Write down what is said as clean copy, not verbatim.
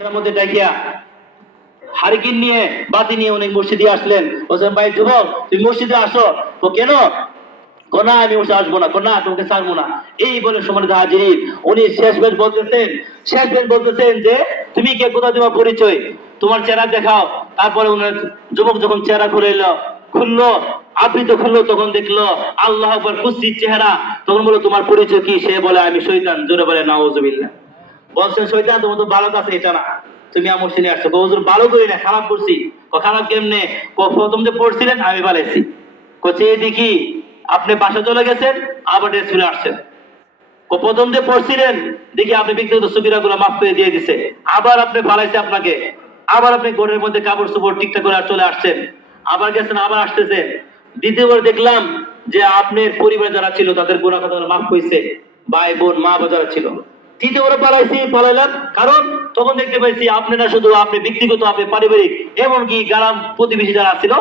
এর মধ্যে দেখিয়া হারিকিন নিয়ে বাতি নিয়ে উনি মসজিদে আসলেন। বলছেন, ভাই যুবক, তুমি মসজিদে আসো। তো কেন? কোনা আমি বসে আসবো না, কোনা তোমাকে ছাড়বো না। এই বলে সম্মানিত হাজিরিন, উনি শেষ বেশ বলতেছেন যে তুমি কে, কোথা তোমার পরিচয়, তোমার চেহারা দেখাও। তারপরে উনার যুবক যখন চেহারা খুললো, আবৃত খুললো, তখন দেখলো আল্লাহ আকবার কুৎসিত চেহারা। তখন বললো, তোমার পরিচয় কি? সে বলে, আমি শয়তান। জোরে বলে নাউজুবিল্লাহ। বলছেন, শয়তান তোমার তো ভালো কাছে এটা না, তুমি আমার মসজিদে আসছো। হুজুর ভালো করি না, খারাপ করছি। খারাপ কেমনে? প্রথম যে পড়ছিলেন আমি পালাইছি। চেয়ে দেখি আপনি বাসা চলে গেছেন, আবার ড্রেস ফিরে আসছেন। প্রথম যে পড়ছিলেন দেখি আপনি ব্যক্তিগত সুবিধা গুলো মাফ করে দিয়ে দিছে, আবার আপনি পালাইছে আপনাকে, আবার আপনি ঘরের মধ্যে কাপড় চোপড় ঠিকঠাক করে চলে আসছেন, আবার গেছেন, আবার আসতেছেন। দ্বিতীয়বার দেখলাম যে আপনার পরিবার যারা ছিল তাদের গুনাহ কথা মাফ হয়েছে, ভাই বোন মা বাবা যারা ছিল। তৃতীয়বার পালাইলাম, কারণ তখন দেখতে পাইছি আপনি না শুধু আপনি ব্যক্তিগত, আপনি পারিবারিক, এমনকি গ্রাম প্রতিবেশী যারা ছিল